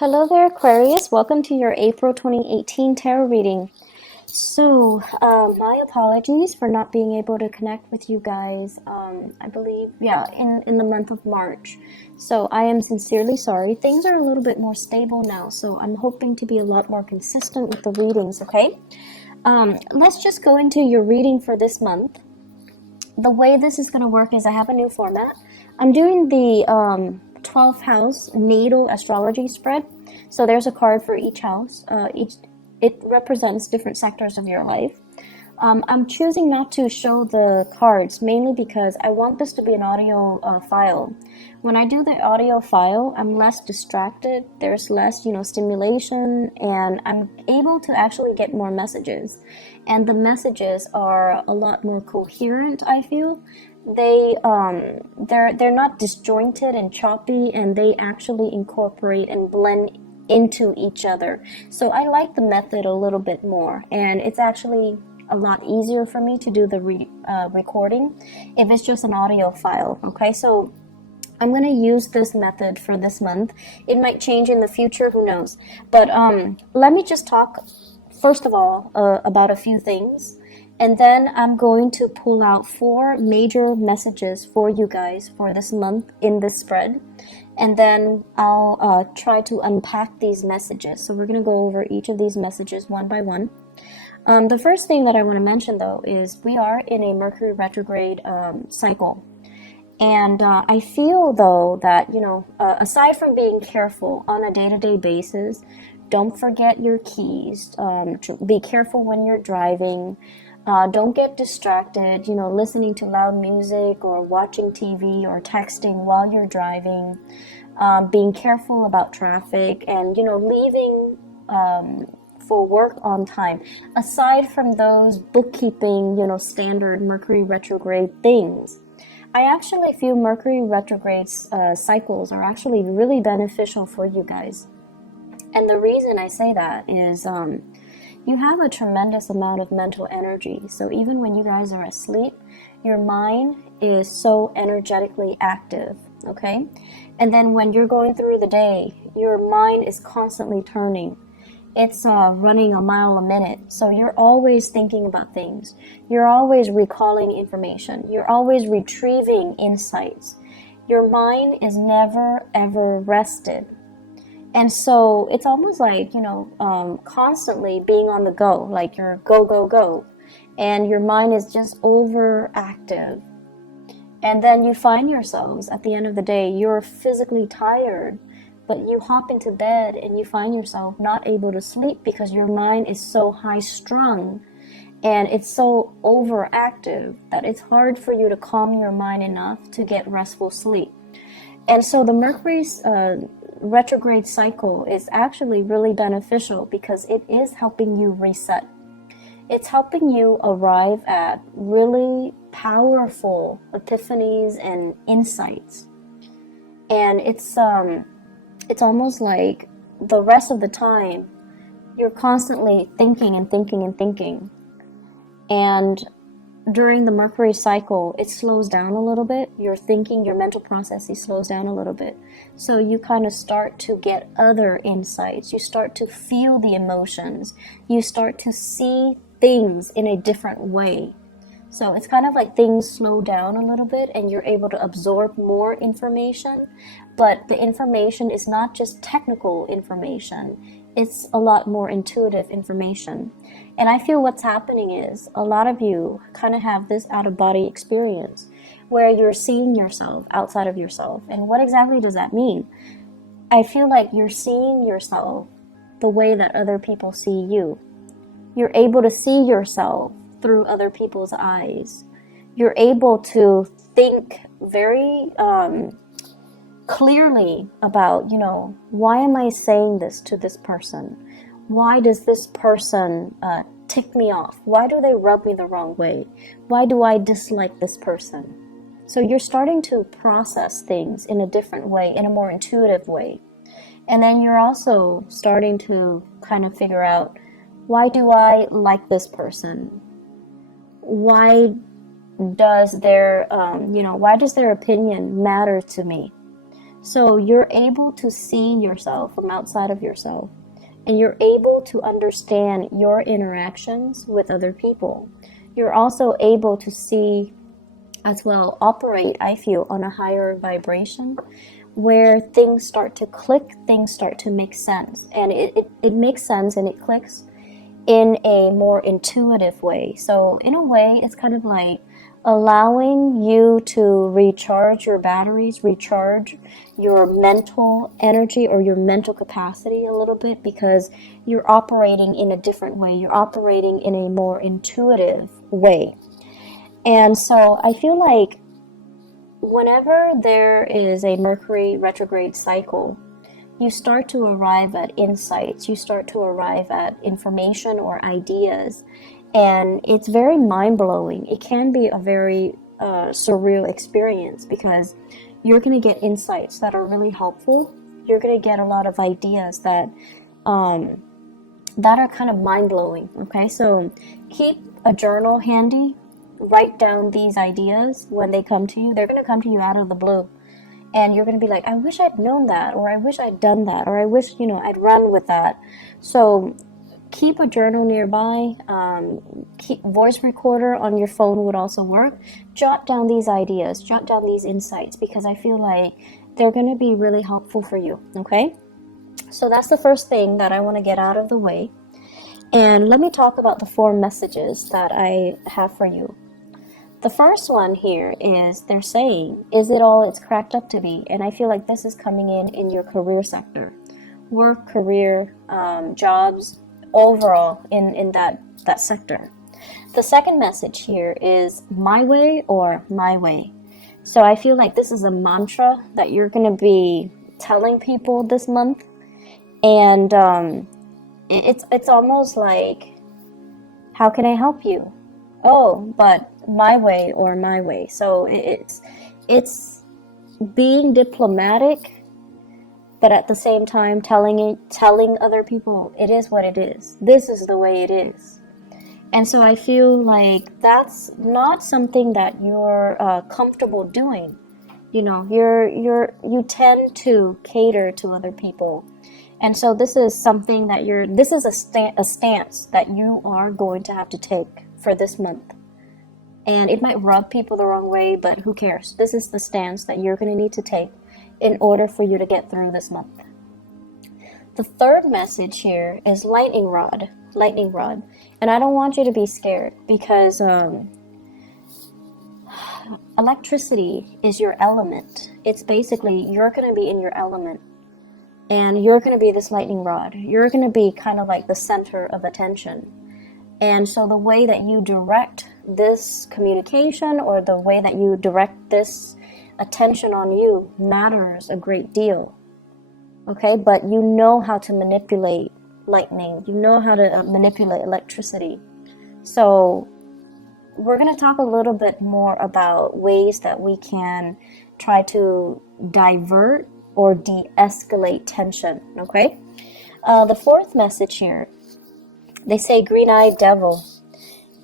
Hello there, Aquarius. Welcome to your April 2018 tarot reading. So, my apologies for not being able to connect with you guys, I believe, in the month of March. So, I am sincerely sorry. Things are a little bit more stable now, so I'm hoping to be a lot more consistent with the readings, okay? Let's just go into your reading for this month. The way this is going to work is I have a new format. I'm doing the 12th house natal astrology spread. So there's a card for each house. It represents different sectors of your life. I'm choosing not to show the cards mainly because I want this to be an audio file. When I do the audio file, I'm less distracted. There's less, stimulation, and I'm able to actually get more messages. And the messages are a lot more coherent, I feel. They're not disjointed and choppy, and they actually incorporate and blend into each other. So I like the method a little bit more, and it's actually a lot easier for me to do the recording if it's just an audio file. Okay, so I'm going to use this method for this month. It might change in the future, who knows. But let me just talk first of all about a few things, and then I'm going to pull out 4 major messages for you guys for this month in this spread. And then I'll try to unpack these messages. So we're going to go over each of these messages one by one. The first thing that I want to mention, though, is we are in a Mercury retrograde cycle. And I feel, though, that, aside from being careful on a day-to-day basis, don't forget your keys. Be careful when you're driving. Don't get distracted, listening to loud music or watching TV or texting while you're driving. Being careful about traffic and, leaving for work on time. Aside from those bookkeeping, standard Mercury retrograde things, I actually feel Mercury retrograde cycles are actually really beneficial for you guys. And the reason I say that is you have a tremendous amount of mental energy. So even when you guys are asleep, your mind is so energetically active, okay? And then when you're going through the day, your mind is constantly turning. It's running a mile a minute. So you're always thinking about things. You're always recalling information. You're always retrieving insights. Your mind is never, ever rested. And so it's almost like, constantly being on the go, like you're go, go, go. And your mind is just overactive. And then you find yourselves at the end of the day, you're physically tired, but you hop into bed and you find yourself not able to sleep because your mind is so high strung and it's so overactive that it's hard for you to calm your mind enough to get restful sleep. And so the Mercury's retrograde cycle is actually really beneficial because it is helping you reset. It's helping you arrive at really powerful epiphanies and insights. And it's almost like the rest of the time you're constantly thinking and thinking and thinking. And during the Mercury cycle, it slows down a little bit. Your thinking, your mental processes slows down a little bit. So you kind of start to get other insights. You start to feel the emotions. You start to see things in a different way. So it's kind of like things slow down a little bit and you're able to absorb more information. But the information is not just technical information. It's a lot more intuitive information. And I feel what's happening is a lot of you kind of have this out-of-body experience where you're seeing yourself outside of yourself. And what exactly does that mean? I feel like you're seeing yourself the way that other people see you. You're able to see yourself through other people's eyes. You're able to think very clearly about, why am I saying this to this person? Why does this person tick me off? Why do they rub me the wrong way? Why do I dislike this person? So you're starting to process things in a different way, in a more intuitive way. And then you're also starting to kind of figure out, why do I like this person? Why does their opinion matter to me? So you're able to see yourself from outside of yourself, and you're able to understand your interactions with other people. You're also able to see as well, operate, I feel, on a higher vibration where things start to click, things start to make sense. And it makes sense and it clicks in a more intuitive way. So in a way, it's kind of like allowing you to recharge your batteries, recharge your mental energy or your mental capacity a little bit, because you're operating in a different way. You're operating in a more intuitive way. And so I feel like whenever there is a Mercury retrograde cycle, you start to arrive at insights, you start to arrive at information or ideas, and it's very mind-blowing. It can be a very surreal experience, because you're going to get insights that are really helpful. You're going to get a lot of ideas that are kind of mind-blowing. Okay, so keep a journal handy. Write down these ideas when they come to you. They're going to come to you out of the blue. And you're going to be like, I wish I'd known that, or I wish I'd done that, or I wish, I'd run with that. So keep a journal nearby. Keep voice recorder on your phone would also work. Jot down these ideas, jot down these insights, because I feel like they're going to be really helpful for you. Okay? So that's the first thing that I want to get out of the way. And let me talk about the 4 messages that I have for you. The first one here is they're saying, is it all it's cracked up to be? And I feel like this is coming in your career sector. Work, career, jobs, overall in that sector. The second message here is my way or my way. So I feel like this is a mantra that you're going to be telling people this month. And it's almost like, how can I help you? Oh, but my way or my way. So it's being diplomatic, but at the same time telling other people it is what it is. This is the way it is. And so I feel like that's not something that you're comfortable doing. You tend to cater to other people. And so this is something that this is a stance that you are going to have to take for this month. And it might rub people the wrong way, but who cares? This is the stance that you're going to need to take in order for you to get through this month. The third message here is lightning rod. And I don't want you to be scared, because electricity is your element. It's basically, you're going to be in your element. And you're going to be this lightning rod. You're going to be kind of like the center of attention. And so the way that you direct this communication, or the way that you direct this attention on you, matters a great deal. Okay, but you know how to manipulate lightning. You know how to manipulate electricity. So we're going to talk a little bit more about ways that we can try to divert or de-escalate tension. Okay, the fourth message here, they say green-eyed devil.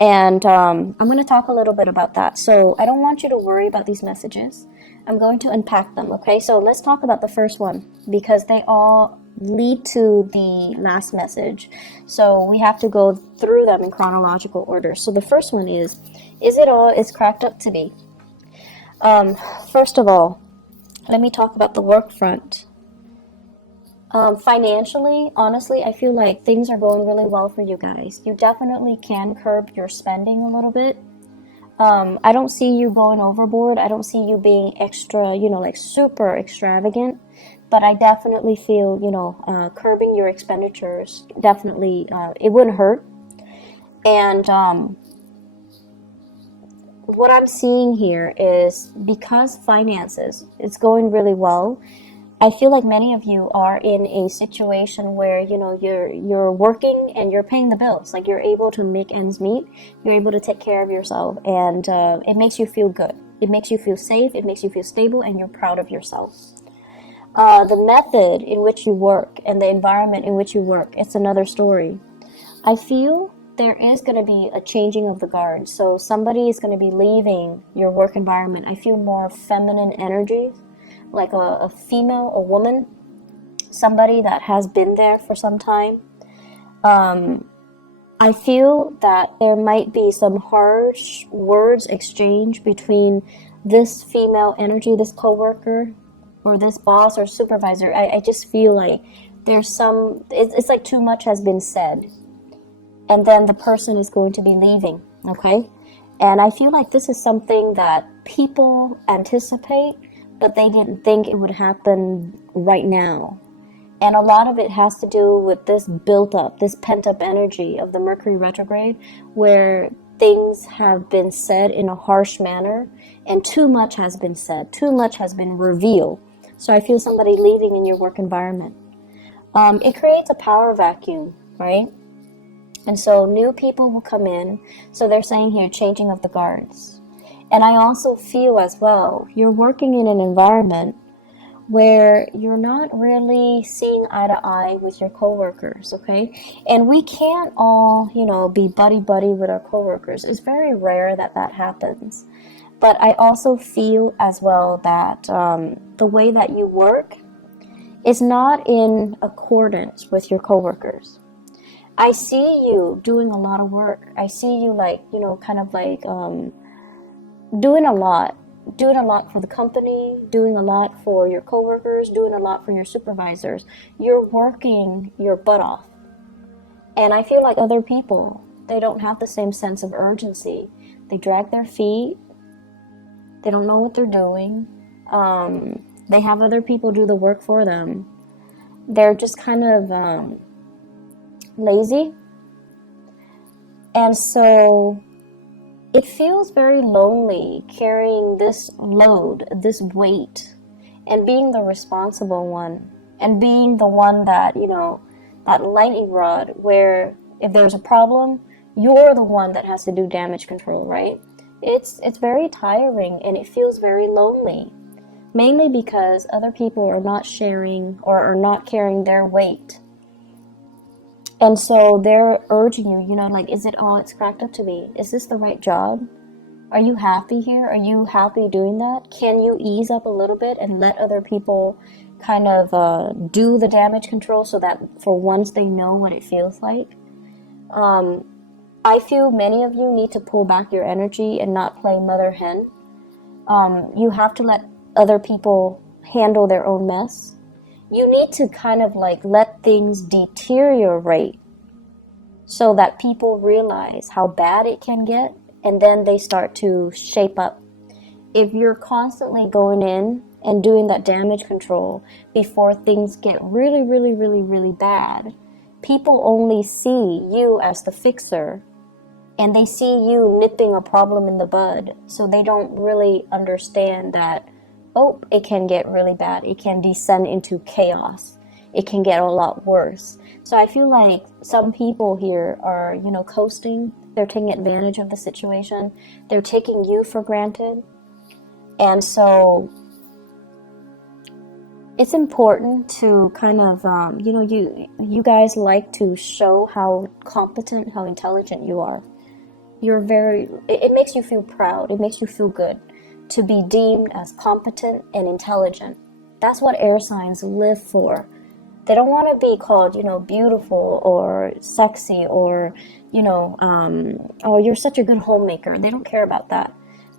And I'm going to talk a little bit about that. So I don't want you to worry about these messages. I'm going to unpack them, okay? So let's talk about the first one, because they all lead to the last message. So we have to go through them in chronological order. So the first one is it all is cracked up to be? First of all, let me talk about the work front. Financially, honestly, I feel like things are going really well for you guys. You definitely can curb your spending a little bit. I don't see you going overboard. I don't see you being extra, like super extravagant. But I definitely feel, curbing your expenditures, definitely, it wouldn't hurt. And what I'm seeing here is, because finances, it's going really well, I feel like many of you are in a situation where, you're working and you're paying the bills. Like, you're able to make ends meet. You're able to take care of yourself. And it makes you feel good. It makes you feel safe. It makes you feel stable. And you're proud of yourself. The method in which you work and the environment in which you work, it's another story. I feel there is going to be a changing of the guard. So somebody is going to be leaving your work environment. I feel more feminine energy, like a female, a woman, somebody that has been there for some time. I feel that there might be some harsh words exchanged between this female energy, this coworker, or this boss or supervisor. I just feel like there's it's like too much has been said. And then the person is going to be leaving, okay? And I feel like this is something that people anticipate, but they didn't think it would happen right now. And a lot of it has to do with this built up, this pent up energy of the Mercury retrograde, where things have been said in a harsh manner and too much has been said, too much has been revealed. So I feel somebody leaving in your work environment. It creates a power vacuum, right? And so new people will come in. So they're saying here, changing of the guards. And I also feel as well, you're working in an environment where you're not really seeing eye to eye with your coworkers, okay? And we can't all, be buddy-buddy with our coworkers. It's very rare that that happens. But I also feel as well that the way that you work is not in accordance with your coworkers. I see you doing a lot of work. I see you doing a lot for the company, doing a lot for your coworkers, doing a lot for your supervisors. You're working your butt off. And I feel like other people, they don't have the same sense of urgency. They drag their feet. They don't know what they're doing. They have other people do the work for them. They're just kind of lazy. And so it feels very lonely carrying this load, this weight, and being the responsible one, and being the one that, that lightning rod where if there's a problem, you're the one that has to do damage control, right? It's very tiring and it feels very lonely, mainly because other people are not sharing or are not carrying their weight. And so they're urging you, is it all it's cracked up to be? Is this the right job? Are you happy here? Are you happy doing that? Can you ease up a little bit and let other people kind of do the damage control so that for once they know what it feels like? I feel many of you need to pull back your energy and not play mother hen. You have to let other people handle their own mess. You need to kind of let things deteriorate so that people realize how bad it can get, and then they start to shape up. If you're constantly going in and doing that damage control before things get really, really, really, really bad, people only see you as the fixer, and they see you nipping a problem in the bud, so they don't really understand that it can get really bad. It can descend into chaos. It can get a lot worse. So I feel like some people here are, coasting. They're taking advantage of the situation. They're taking you for granted. And so it's important to kind of, you guys like to show how competent, how intelligent you are. It makes you feel proud. It makes you feel good to be deemed as competent and intelligent. That's what air signs live for. They don't want to be called, beautiful or sexy or, oh, you're such a good homemaker. They don't care about that.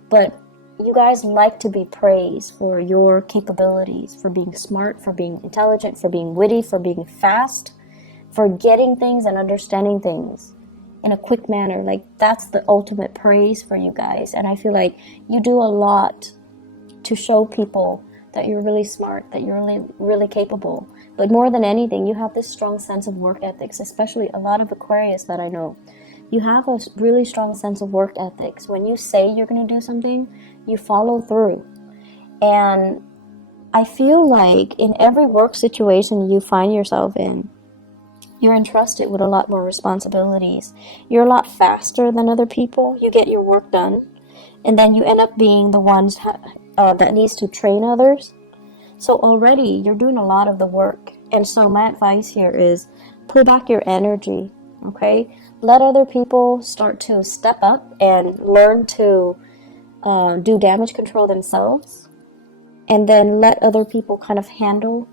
But you guys like to be praised for your capabilities, for being smart, for being intelligent, for being witty, for being fast, for getting things and understanding things in a quick manner. That's the ultimate praise for you guys. And I feel like you do a lot to show people that you're really smart, that you're really, really capable. But more than anything, you have this strong sense of work ethics, especially a lot of Aquarius that I know. You have a really strong sense of work ethics. When you say you're going to do something, you follow through. And I feel like in every work situation you find yourself in, you're entrusted with a lot more responsibilities. You're a lot faster than other people. You get your work done. And then you end up being the ones that needs to train others. So already you're doing a lot of the work. And so my advice here is pull back your energy, okay? Let other people start to step up and learn to do damage control themselves. and then let other people kind of handle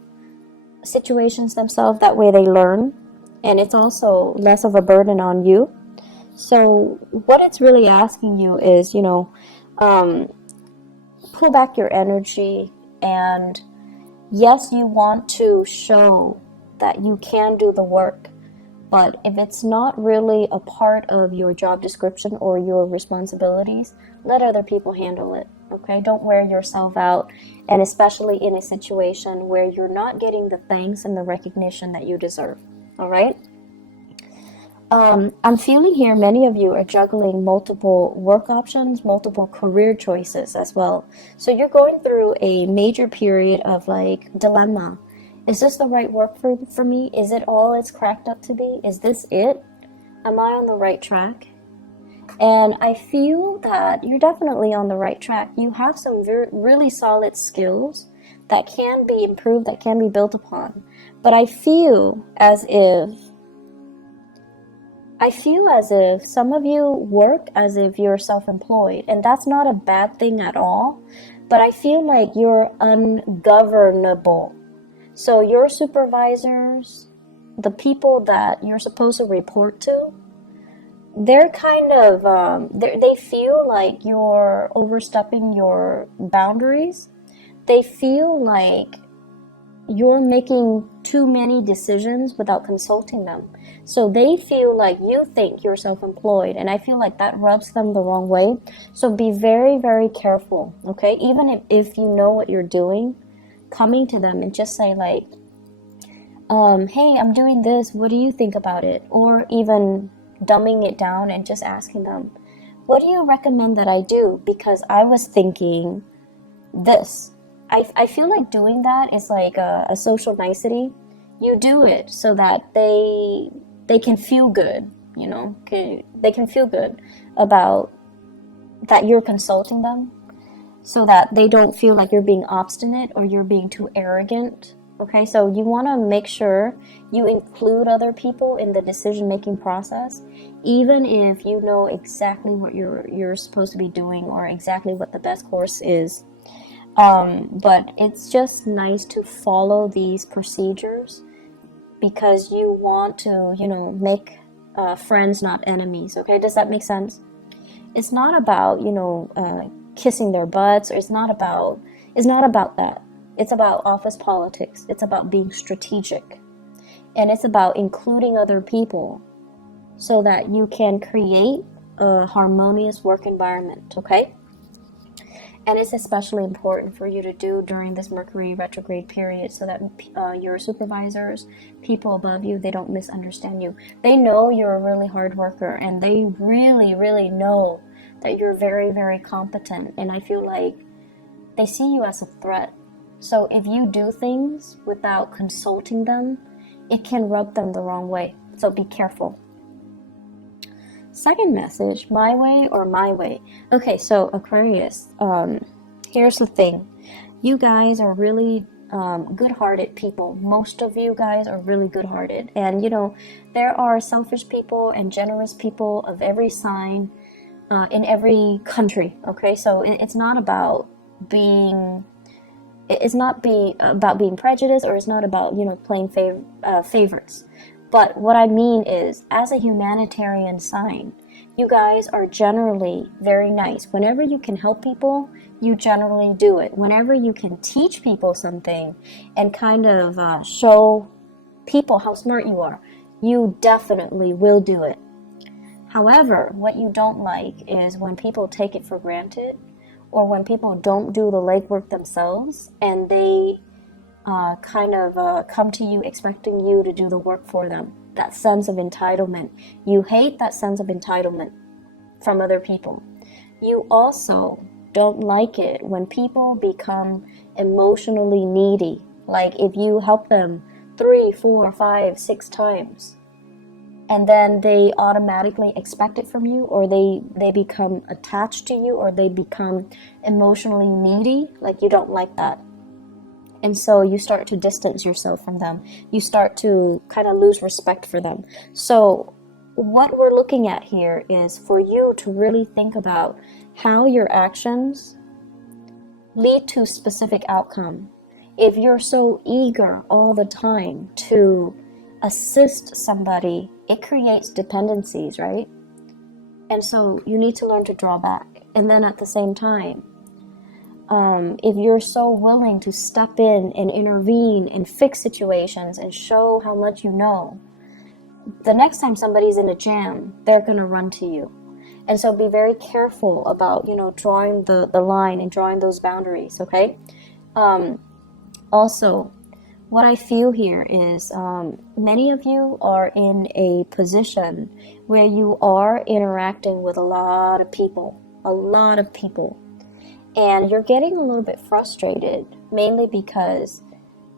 situations themselves. That way they learn, and it's also less of a burden on you. So what it's really asking you is, pull back your energy, and yes, you want to show that you can do the work, but if it's not really a part of your job description or your responsibilities, let other people handle it, okay? Don't wear yourself out, and especially in a situation where you're not getting the thanks and the recognition that you deserve, all right? I'm feeling here many of you are juggling multiple work options, multiple career choices as well. So you're going through a major period of like dilemma. Is this the right work for me? Is it all it's cracked up to be? Is this it? Am I on the right track? And I feel that you're definitely on the right track. You have some really solid skills that can be improved, that can be built upon. But I feel as if some of you work as if you're self-employed, and that's not a bad thing at all, but I feel like you're ungovernable. So your supervisors, the people that you're supposed to report to, they're kind of, they feel like you're overstepping your boundaries. They feel like you're making too many decisions without consulting them. So they feel like you think you're self-employed, and I feel like that rubs them the wrong way. So be very, very careful, okay? Even if you know what you're doing, coming to them and just say like, hey, I'm doing this, what do you think about it? Or even dumbing it down and just asking them, what do you recommend that I do? Because I was thinking this. I feel like doing that is like a social nicety. You do it so that they can feel good, they can feel good about that you're consulting them, so that they don't feel like you're being obstinate or you're being too arrogant. Okay, so you want to make sure you include other people in the decision-making process, even if you know exactly what you're supposed to be doing or exactly what the best course is. But it's just nice to follow these procedures because you want to, make friends, not enemies. Okay, does that make sense? It's not about, kissing their butts, or it's not about that. It's about office politics. It's about being strategic, and it's about including other people so that you can create a harmonious work environment. Okay. And it's especially important for you to do during this Mercury retrograde period so that your supervisors, people above you, they don't misunderstand you. They know you're a really hard worker, and they really, really know that you're very, very competent. And I feel like they see you as a threat. So if you do things without consulting them, it can rub them the wrong way. So be careful. Second message, my way or my way. Okay, so Aquarius, here's the thing. You guys are really good-hearted people. Most of you guys are really good-hearted. And, there are selfish people and generous people of every sign in every country, okay? So it's not about being prejudiced, or it's not about, playing favorites. But what I mean is, as a humanitarian sign, you guys are generally very nice. Whenever you can help people, you generally do it. Whenever you can teach people something and kind of show people how smart you are, you definitely will do it. However, what you don't like is when people take it for granted, or when people don't do the legwork themselves and they come to you expecting you to do the work for them. That sense of entitlement. You hate that sense of entitlement from other people. You also don't like it when people become emotionally needy. Like if you help them 3, 4, 5, 6 times, and then they automatically expect it from you, or they become attached to you, or they become emotionally needy, like you don't like that. And so you start to distance yourself from them. You start to kind of lose respect for them. So what we're looking at here is for you to really think about how your actions lead to specific outcome. If you're so eager all the time to assist somebody, it creates dependencies, right? And so you need to learn to draw back. And then at the same time, if you're so willing to step in and intervene and fix situations and show how much you know, the next time somebody's in a jam, they're going to run to you. And so be very careful about, drawing the line and drawing those boundaries, okay? Also, what I feel here is many of you are in a position where you are interacting with a lot of people, and you're getting a little bit frustrated, mainly because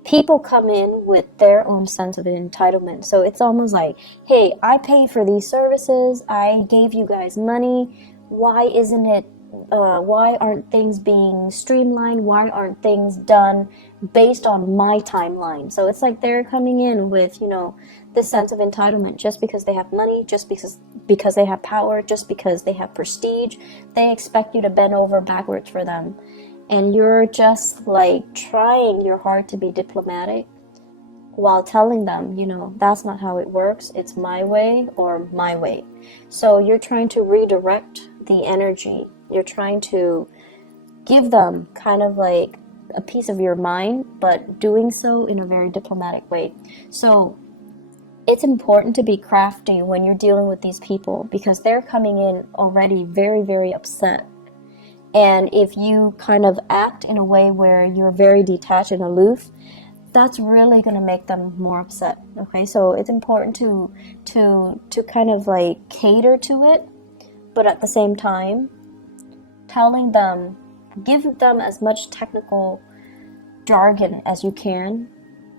people come in with their own sense of entitlement. So it's almost like, hey, I paid for these services, I gave you guys money, why aren't things being streamlined? Why aren't things done based on my timeline? So it's like they're coming in with, this sense of entitlement just because they have money, just because they have power, just because they have prestige. They expect you to bend over backwards for them. And you're just like trying your hard to be diplomatic while telling them, that's not how it works. It's my way or my way. So you're trying to redirect the energy. You're trying to give them kind of like a piece of your mind, but doing so in a very diplomatic way. So it's important to be crafty when you're dealing with these people, because they're coming in already very, very upset. And if you kind of act in a way where you're very detached and aloof, that's really going to make them more upset. Okay, so it's important to kind of like cater to it, but at the same time, telling them, give them as much technical jargon as you can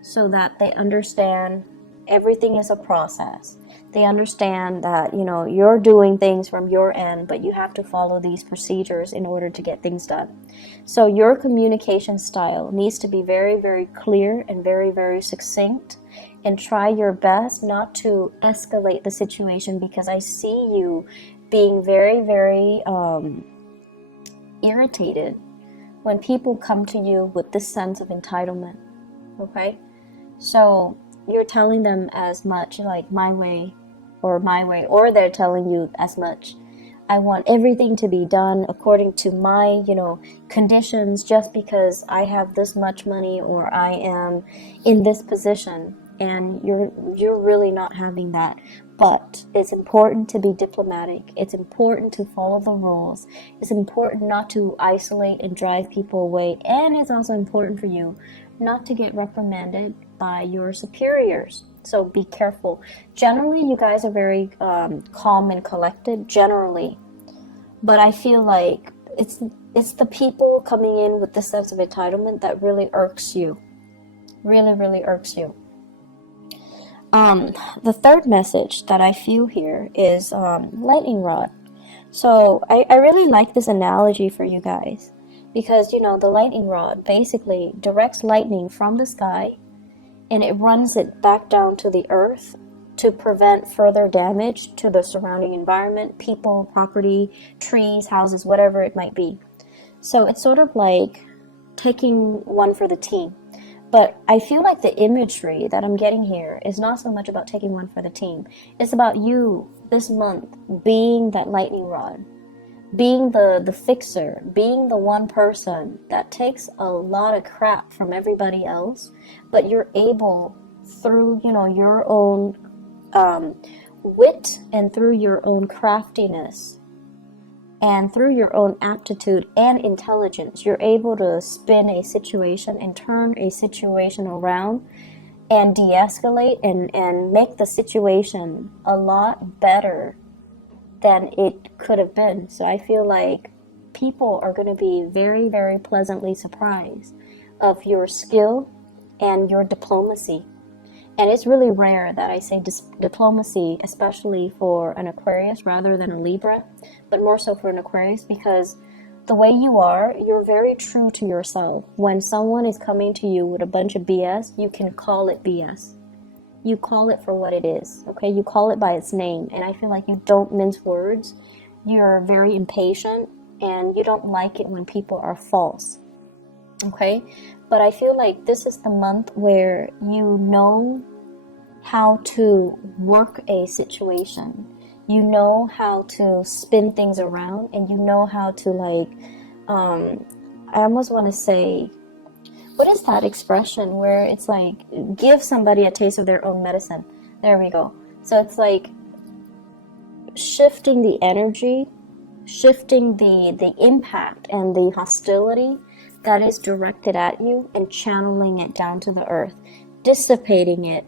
so that they understand everything is a process. They understand that, you're doing things from your end, but you have to follow these procedures in order to get things done. So your communication style needs to be very, very clear and very, very succinct, and try your best not to escalate the situation, because I see you being very, very irritated when people come to you with this sense of entitlement. Okay, so you're telling them as much like my way, or they're telling you as much, I want everything to be done according to my conditions, just because I have this much money or I am in this position. And you're really not having that. But it's important to be diplomatic. It's important to follow the rules. It's important not to isolate and drive people away. And it's also important for you not to get reprimanded by your superiors. So be careful. Generally, you guys are very calm and collected, generally. But I feel like it's the people coming in with this sense of entitlement that really irks you. Really, really irks you. The third message that I feel here is lightning rod. So I really like this analogy for you guys, because the lightning rod basically directs lightning from the sky and it runs it back down to the earth to prevent further damage to the surrounding environment, people, property, trees, houses, whatever it might be. So it's sort of like taking one for the team. But I feel like the imagery that I'm getting here is not so much about taking one for the team. It's about you this month being that lightning rod, being the fixer, being the one person that takes a lot of crap from everybody else, but you're able, through your own wit and through your own craftiness and through your own aptitude and intelligence, you're able to spin a situation and turn a situation around and de-escalate and make the situation a lot better than it could have been. So I feel like people are going to be very, very pleasantly surprised of your skill and your diplomacy. And it's really rare that I say diplomacy, especially for an Aquarius rather than a Libra, but more so for an Aquarius, because the way you are, you're very true to yourself. When someone is coming to you with a bunch of BS, you can call it BS. You call it for what it is, okay? You call it by its name. And I feel like you don't mince words. You're very impatient, and you don't like it when people are false. okay? But I feel like this is the month where you know how to work a situation. You know how to spin things around, and you know how to like, I almost want to say, what is that expression where it's like, give somebody a taste of their own medicine? There we go. So it's like shifting the energy, shifting the impact and the hostility that is directed at you and channeling it down to the earth, dissipating it,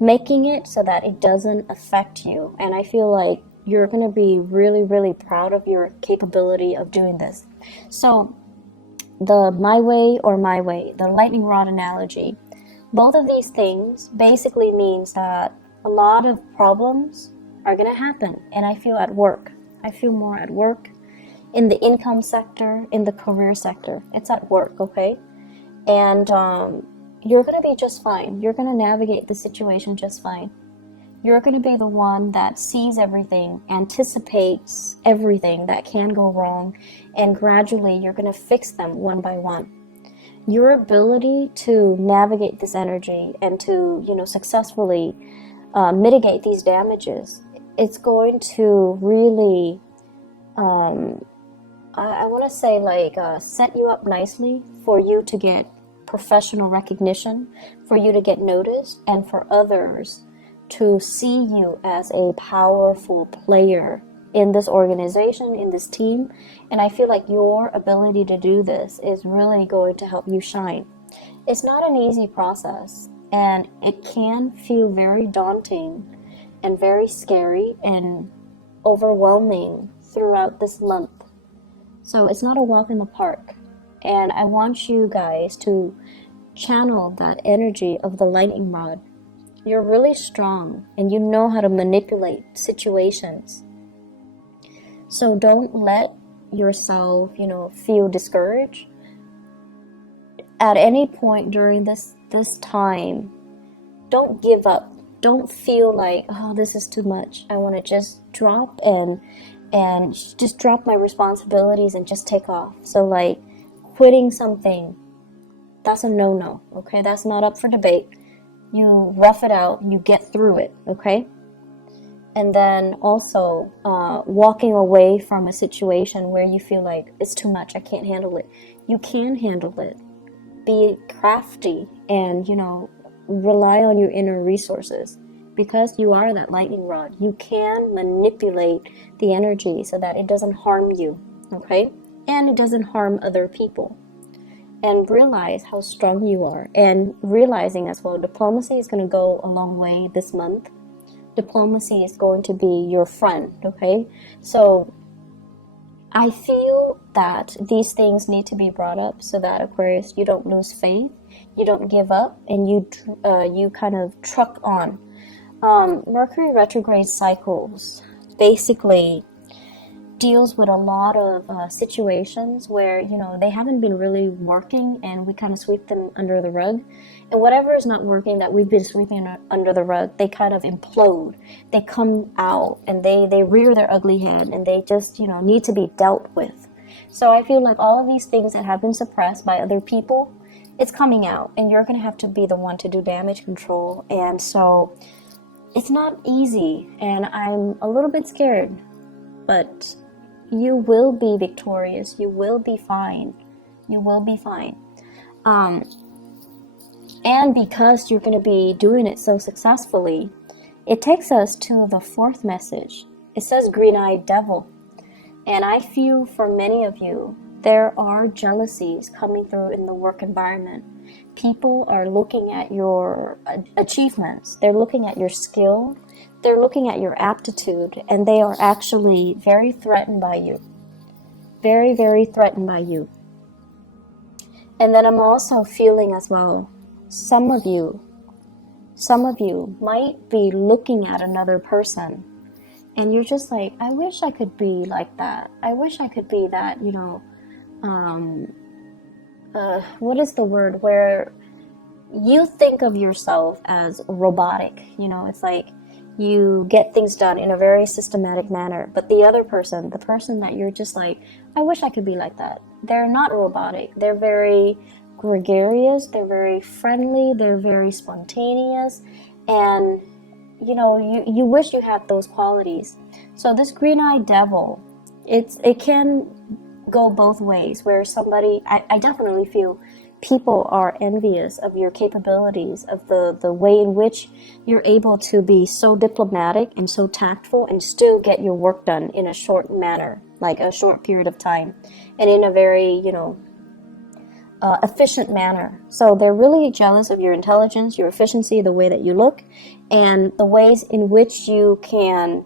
making it so that it doesn't affect you. And I feel like you're going to be really, really proud of your capability of doing this. So the my way or my way, the lightning rod analogy, both of these things basically means that a lot of problems are going to happen. And I feel at work. I feel more at work, in the income sector, in the career sector. It's at work, okay? And you're going to be just fine. You're going to navigate the situation just fine. You're going to be the one that sees everything, anticipates everything that can go wrong, and gradually you're going to fix them one by one. Your ability to navigate this energy and to, successfully mitigate these damages, it's going to really, I want to say, like, set you up nicely for you to get professional recognition, for you to get noticed, and for others to see you as a powerful player in this organization, in this team. And I feel like your ability to do this is really going to help you shine. It's not an easy process, and it can feel very daunting and very scary and overwhelming throughout this month. So it's not a walk in the park. And I want you guys to channel that energy of the lightning rod. You're really strong and you know how to manipulate situations. So don't let yourself, feel discouraged. At any point during this time, don't give up. Don't feel like, oh, this is too much. I want to just drop and just drop my responsibilities and just take off. So like quitting something, that's a no-no, okay? That's not up for debate. You rough it out, you get through it, okay? And then also walking away from a situation where you feel like it's too much, I can't handle it. You can handle it. Be crafty and, rely on your inner resources. Because you are that lightning rod, you can manipulate the energy so that it doesn't harm you, okay? And it doesn't harm other people. And realize how strong you are. And realizing as well, diplomacy is going to go a long way this month. Diplomacy is going to be your friend, okay? So I feel that these things need to be brought up so that, Aquarius, you don't lose faith, you don't give up, and you kind of truck on. Mercury retrograde cycles basically deals with a lot of situations where, they haven't been really working and we kind of sweep them under the rug. And whatever is not working that we've been sweeping under the rug, they kind of implode. They come out and they rear their ugly head and they just, need to be dealt with. So I feel like all of these things that have been suppressed by other people, it's coming out and you're going to have to be the one to do damage control. And so it's not easy and I'm a little bit scared, but you will be victorious. You will be fine. You will be fine. And because you're going to be doing it so successfully, it takes us to the fourth message. It says green-eyed devil. And I feel for many of you, there are jealousies coming through in the work environment. People are looking at your achievements. They're looking at your skill. They're looking at your aptitude, and they are actually very threatened by you. Very, very threatened by you. And then I'm also feeling as well, some of you might be looking at another person, and you're just like, I wish I could be like that. I wish I could be that, what is the word where you think of yourself as robotic? It's like You get things done in a very systematic manner. But the other person, the person that you're just like, I wish I could be like that. They're not robotic. They're very gregarious. They're very friendly. They're very spontaneous. And, you know, you wish you had those qualities. So this green-eyed devil, it can go both ways, where somebody, I definitely feel people are envious of your capabilities, of the way in which you're able to be so diplomatic and so tactful and still get your work done in a short manner, like a short period of time, and in a very, you know, efficient manner. So they're really jealous of your intelligence, your efficiency, the way that you look, and the ways in which you can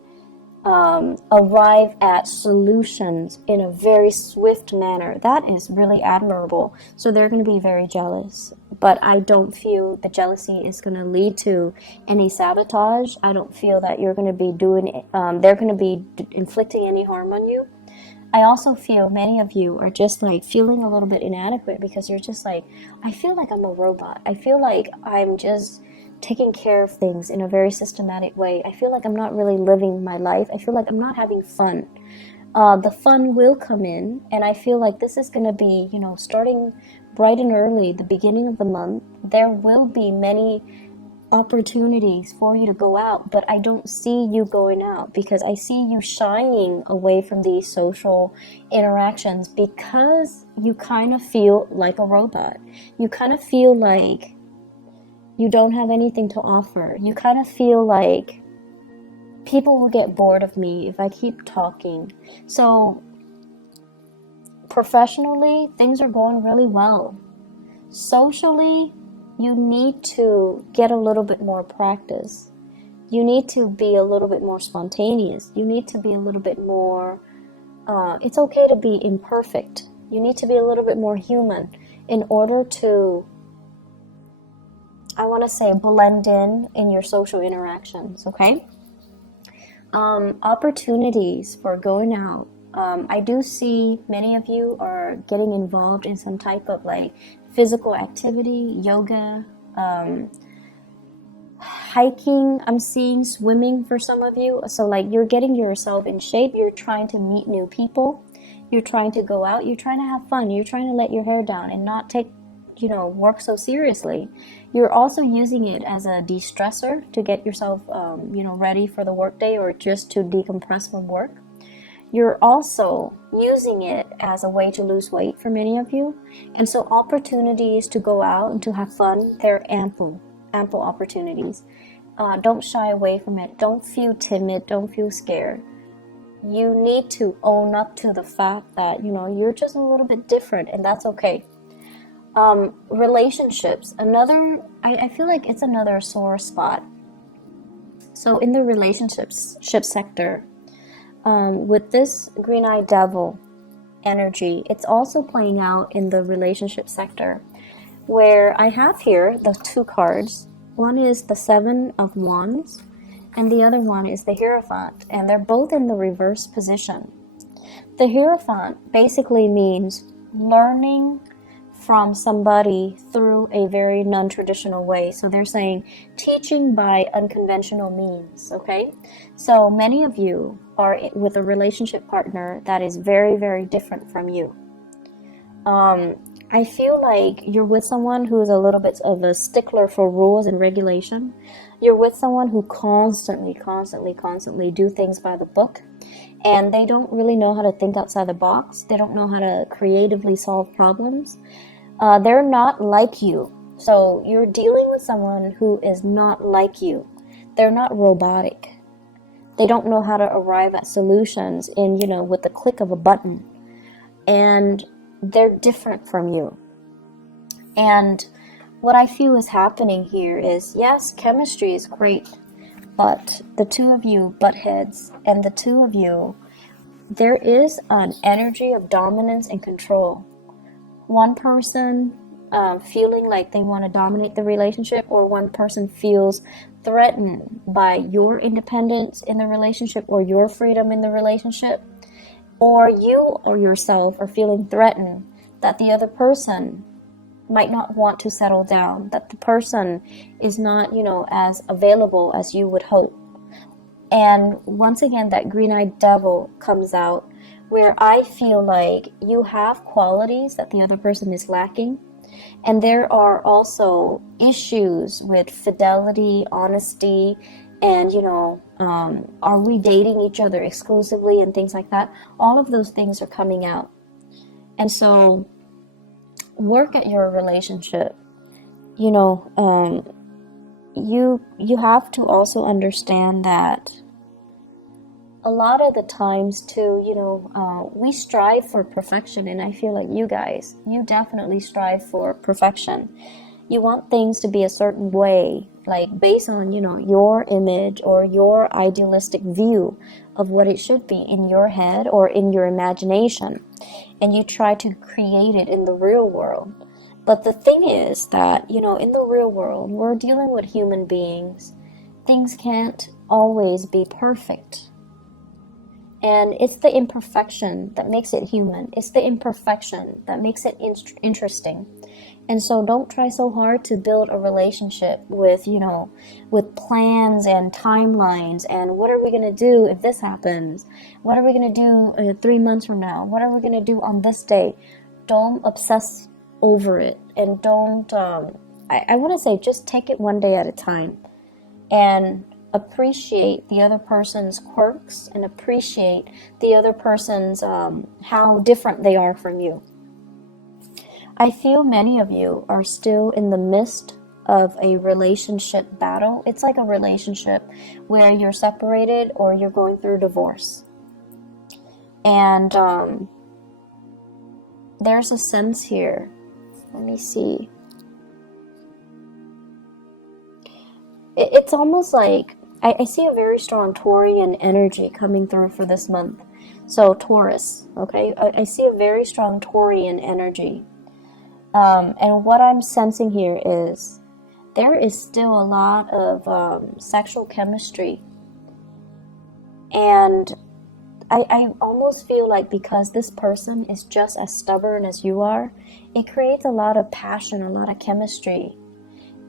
arrive at solutions in a very swift manner. That is really admirable. So they're going to be very jealous. But I don't feel the jealousy is going to lead to any sabotage. I don't feel that you're going to be doing, they're going to be inflicting any harm on you. I also feel many of you are just like feeling a little bit inadequate because you're just like, I feel like I'm a robot. I feel like I'm just taking care of things in a very systematic way. I feel like I'm not really living my life. I feel like I'm not having fun. The fun will come in, and I feel like this is going to be, you know, starting bright and early, the beginning of the month. There will be many opportunities for you to go out, but I don't see you going out because I see you shying away from these social interactions because you kind of feel like a robot. You kind of feel like you don't have anything to offer. You kind of feel like people will get bored of me if I keep talking. So professionally, things are going really well. Socially, you need to get a little bit more practice. You need to be a little bit more spontaneous. You need to be a little bit more, it's okay to be imperfect. You need to be a little bit more human in order to, I want to say, blend in your social interactions, okay? Opportunities for going out. I do see many of you are getting involved in some type of like physical activity, yoga, hiking. I'm seeing swimming for some of you. So like you're getting yourself in shape. You're trying to meet new people. You're trying to go out. You're trying to have fun. You're trying to let your hair down and not take, you know, work so seriously. You're also using it as a de-stressor to get yourself, you know, ready for the workday or just to decompress from work. You're also using it as a way to lose weight for many of you. And so opportunities to go out and to have fun, they're ample opportunities. Don't shy away from it. Don't feel timid. Don't feel scared. You need to own up to the fact that, you know, you're just a little bit different, and that's okay. Relationships, I feel like it's another sore spot. So in the relationships sector, with this green-eyed devil energy, it's also playing out in the relationship sector, where I have here the two cards. One is the Seven of Wands, and the other one is the Hierophant, and they're both in the reverse position. The Hierophant basically means learning from somebody through a very non-traditional way. So they're saying teaching by unconventional means, okay? So many of you are with a relationship partner that is very, very different from you. I feel like you're with someone who is a little bit of a stickler for rules and regulation. You're with someone who constantly do things by the book, and they don't really know how to think outside the box. They don't know how to creatively solve problems. They're not like you. So you're dealing with someone who is not like you. They're not robotic. They don't know how to arrive at solutions in, you know, with the click of a button. And they're different from you. And what I feel is happening here is, yes, chemistry is great, but the two of you butt heads, and the two of you, there is an energy of dominance and control. One person feeling like they want to dominate the relationship, or one person feels threatened by your independence in the relationship or your freedom in the relationship, or you or yourself are feeling threatened that the other person might not want to settle down, that the person is not, you know, as available as you would hope. And once again, that green-eyed devil comes out, where I feel like you have qualities that the other person is lacking. And there are also issues with fidelity, honesty, and, are we dating each other exclusively and things like that. All of those things are coming out. And so work at your relationship. You have to also understand that a lot of the times too, we strive for perfection, and I feel like you definitely strive for perfection. You want things to be a certain way, like based on, your image or your idealistic view of what it should be in your head or in your imagination, and you try to create it in the real world. But the thing is that, in the real world, we're dealing with human beings. Things can't always be perfect. And it's the imperfection that makes it human. It's the imperfection that makes it interesting. And so don't try so hard to build a relationship with, with plans and timelines and what are we going to do if this happens? What are we going to do 3 months from now? What are we going to do on this day? Don't obsess over it, and don't, I want to say, just take it one day at a time and appreciate the other person's quirks and appreciate the other person's, how different they are from you. I feel many of you are still in the midst of a relationship battle. It's like a relationship where you're separated or you're going through divorce. And there's a sense here. Let me see. It's almost like I see a very strong Taurian energy coming through for this month. So Taurus, okay? I see a very strong Taurian energy. And what I'm sensing here is there is still a lot of sexual chemistry. And I almost feel like because this person is just as stubborn as you are, it creates a lot of passion, a lot of chemistry.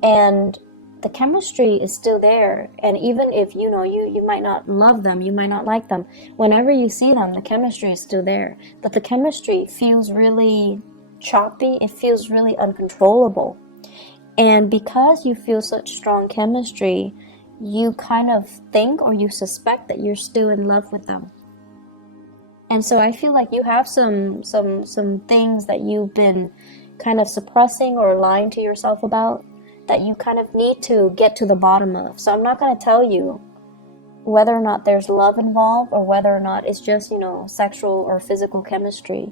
And the chemistry is still there. And even if, you might not love them, you might not like them, whenever you see them, the chemistry is still there. But the chemistry feels really choppy. It feels really uncontrollable. And because you feel such strong chemistry, you kind of think or you suspect that you're still in love with them. And so I feel like you have some things that you've been kind of suppressing or lying to yourself about that you kind of need to get to the bottom of. So I'm not going to tell you whether or not there's love involved or whether or not it's just, sexual or physical chemistry.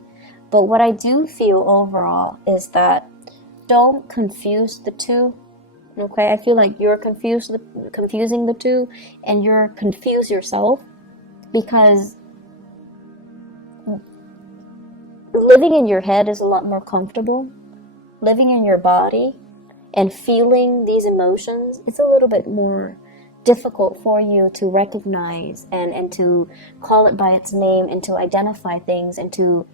But what I do feel overall is that don't confuse the two. Okay, I feel like you're confusing the two, and you're confused yourself, because living in your head is a lot more comfortable. Living in your body and feeling these emotions, it's a little bit more difficult for you to recognize and to call it by its name and to identify things and to,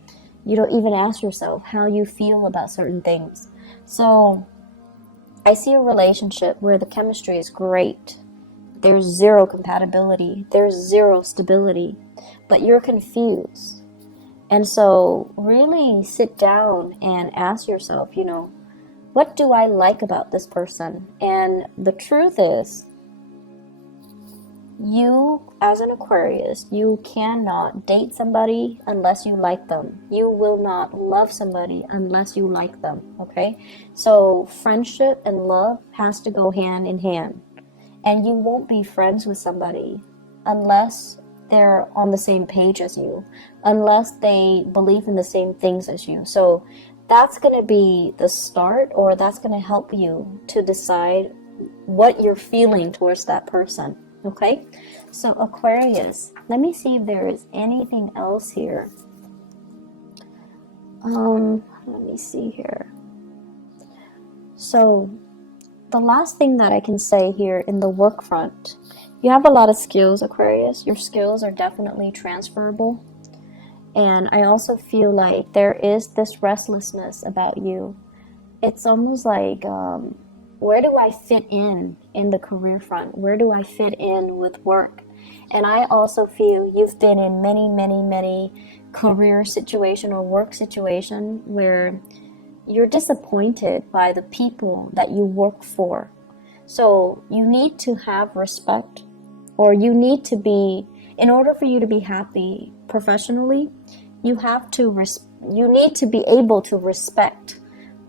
even ask yourself how you feel about certain things. So I see a relationship where the chemistry is great. There's zero compatibility. There's zero stability. But you're confused. And so really sit down and ask yourself, what do I like about this person? And the truth is, you, as an Aquarius, you cannot date somebody unless you like them. You will not love somebody unless you like them, okay? So friendship and love has to go hand in hand. And you won't be friends with somebody unless they're on the same page as you, unless they believe in the same things as you. So that's going to be the start, or that's going to help you to decide what you're feeling towards that person. Okay, so Aquarius, let me see if there is anything else here. Let me see here. So the last thing that I can say here in the work front, you have a lot of skills, Aquarius. Your skills are definitely transferable. And I also feel like there is this restlessness about you. It's almost like Where do I fit in the career front? Where do I fit in with work? And I also feel you've been in many career situation or work situation where you're disappointed by the people that you work for. So you need to have respect, or you need to be, in order for you to be happy professionally, you need to be able to respect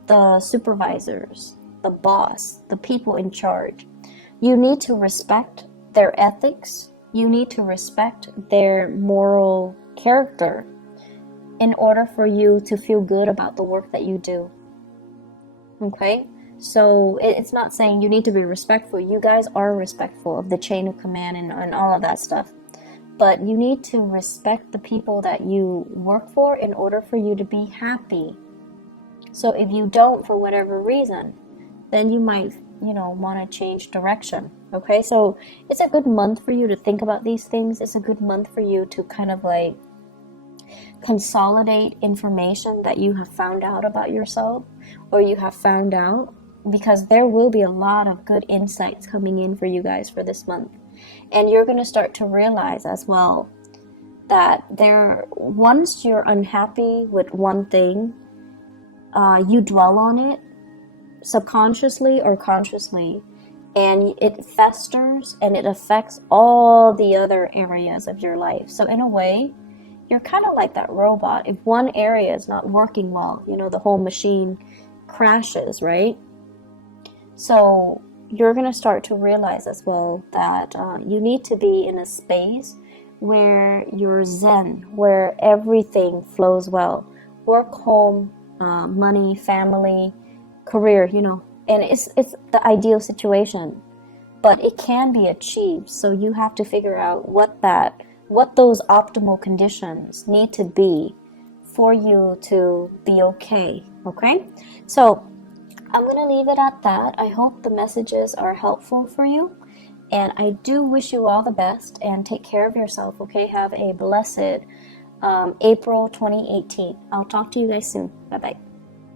the supervisors, the boss, the people in charge. You need to respect their ethics. You need to respect their moral character in order for you to feel good about the work that you do. Okay? So it's not saying you need to be respectful. You guys are respectful of the chain of command and all of that stuff. But you need to respect the people that you work for in order for you to be happy. So if you don't, for whatever reason, then you might, want to change direction. Okay? So it's a good month for you to think about these things. It's a good month for you to kind of like consolidate information that you have found out about yourself, or you have found out, because there will be a lot of good insights coming in for you guys for this month. And you're going to start to realize as well that once you're unhappy with one thing, you dwell on it subconsciously or consciously, and it festers and it affects all the other areas of your life. So in a way, you're kind of like that robot. If one area is not working well, the whole machine crashes, right? So you're going to start to realize as well that you need to be in a space where you're zen, where everything flows well. Work, home, money, family, career, and it's the ideal situation. But it can be achieved. So you have to figure out what those optimal conditions need to be for you to be okay? So I'm going to leave it at that. I hope the messages are helpful for you. And I do wish you all the best, and take care of yourself, okay? Have a blessed April 2018. I'll talk to you guys soon. Bye-bye.